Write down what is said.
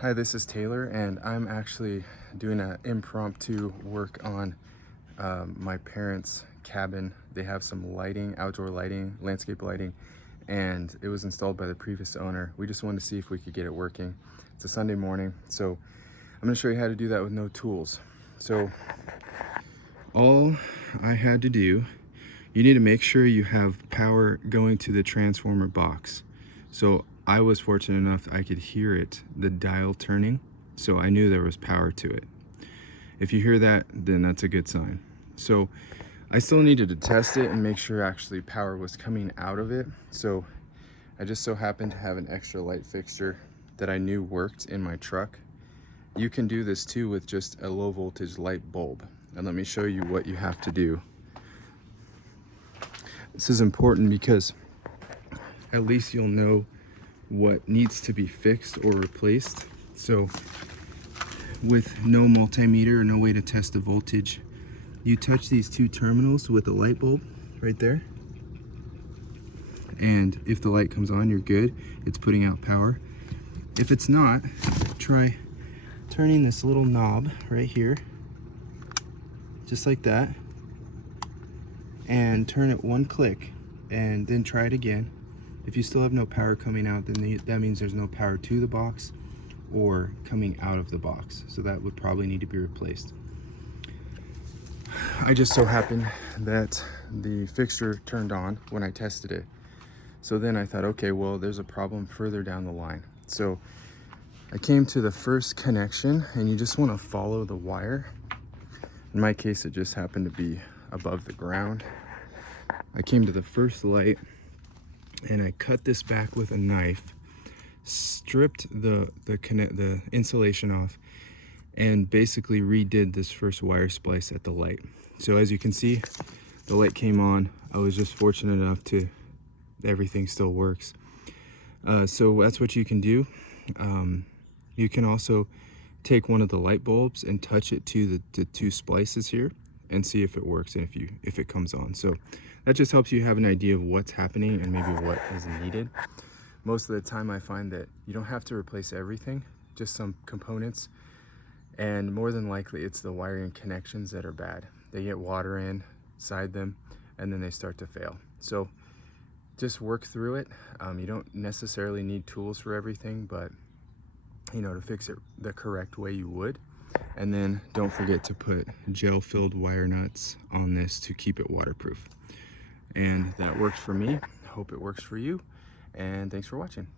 Hi, this is Taylor, and I'm actually doing an impromptu work on my parents' cabin. They have some lighting, outdoor lighting, landscape lighting, and it was installed by the previous owner. We just wanted to see if we could get it working. It's a Sunday morning, so I'm gonna show you how to do that with no tools. So all I had to do, you need to make sure you have power going to the transformer box. So I was fortunate enough I could hear it, the dial turning, so I knew there was power to it. If you hear that, then that's a good sign. So I still needed to test it and make sure actually power was coming out of it. So I just so happened to have an extra light fixture that I knew worked in my truck. You can do this too with just a low voltage light bulb. And let me show you what you have to do. This is important because at least you'll know what needs to be fixed or replaced. So with no multimeter or no way to test the voltage, you touch these two terminals with a light bulb right there. And if the light comes on, you're good. It's putting out power. If it's not, try turning this little knob right here, just like that, and turn it one click, and then try it again. If you still have no power coming out, then that means there's no power to the box or coming out of the box. So that would probably need to be replaced. I just so happened that the fixture turned on when I tested it. So then I thought, okay, well, there's a problem further down the line. So I came to the first connection, and you just want to follow the wire. In my case, it just happened to be above the ground. I came to the first light, and I cut this back with a knife, stripped the insulation off, and basically redid this first wire splice at the light. So as you can see, the light came on. I was just fortunate enough to, everything still works. So that's what you can do. You can also take one of the light bulbs and touch it to the two splices here and see if it works and if it comes on. So that just helps you have an idea of what's happening and maybe what is needed. Most of the time I find that you don't have to replace everything, just some components, and more than likely it's the wiring connections that are bad. They get water inside them and then they start to fail. So just work through it. You don't necessarily need tools for everything, but to fix it the correct way you would. And then don't forget to put gel-filled wire nuts on this to keep it waterproof. And that worked for me. Hope it works for you. And thanks for watching.